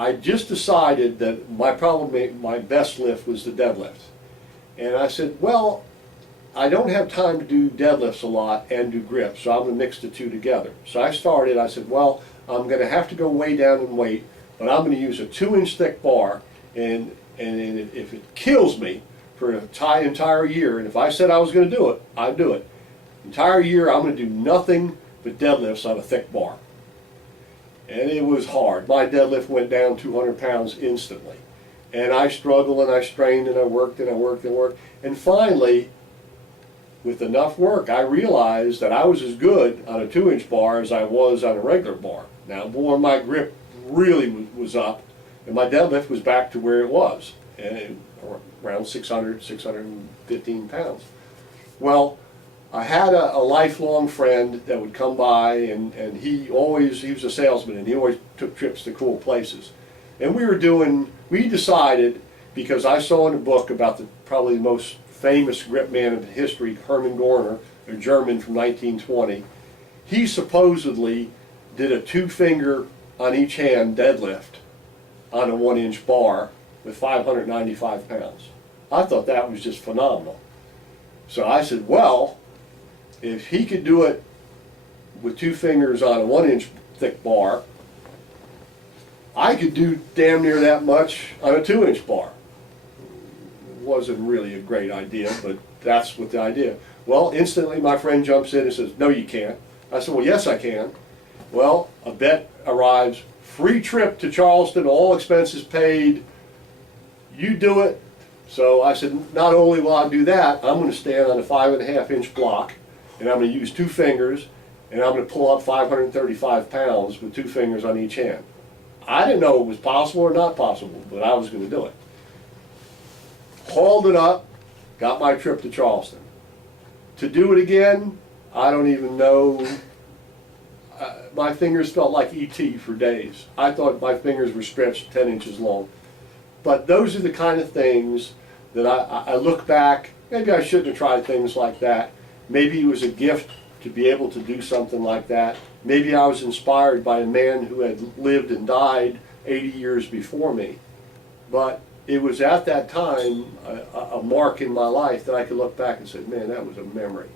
I just decided that my best lift was the deadlift. And I said, well, I don't have time to do deadlifts a lot and do grips, so I'm going to mix the two together. So I said, well, I'm going to have to go way down in weight, but I'm going to use a 2-inch thick bar, and if it kills me for an entire year, and if I said I was going to do it, I'd do it. Entire year, I'm going to do nothing but deadlifts on a thick bar. And it was hard. My deadlift went down 200 pounds instantly. And I struggled and I strained and I worked and I worked and worked. And finally, with enough work, I realized that I was as good on a 2-inch bar as I was on a regular bar. Now, boy, my grip really was up, and my deadlift was back to where it was, and around 600, 615 pounds. Well, I had a lifelong friend that would come by, and he was a salesman, and he always took trips to cool places. And we decided, because I saw in a book about probably the most famous grip man in history, Hermann Gorner, a German from 1920, he supposedly did a 2-finger on each hand deadlift on a 1-inch bar with 595 pounds. I thought that was just phenomenal. So I said, well, if he could do it with 2 fingers on a 1-inch thick bar, I could do damn near that much on a 2-inch bar. It wasn't really a great idea, but that's what the idea. Well, instantly my friend jumps in and says, no, you can't. I said, well, yes, I can. Well, a bet arrives, free trip to Charleston, all expenses paid, you do it. So I said, not only will I do that, I'm going to stand on a 5.5-inch block, and I'm going to use 2 fingers, and I'm going to pull up 535 pounds with 2 fingers on each hand. I didn't know it was possible or not possible, but I was going to do it. Hauled it up, got my trip to Charleston. To do it again, I don't even know. My fingers felt like E.T. for days. I thought my fingers were stretched 10 inches long. But those are the kind of things that I look back, maybe I shouldn't have tried things like that. Maybe it was a gift to be able to do something like that. Maybe I was inspired by a man who had lived and died 80 years before me. But it was at that time a mark in my life that I could look back and say, man, that was a memory.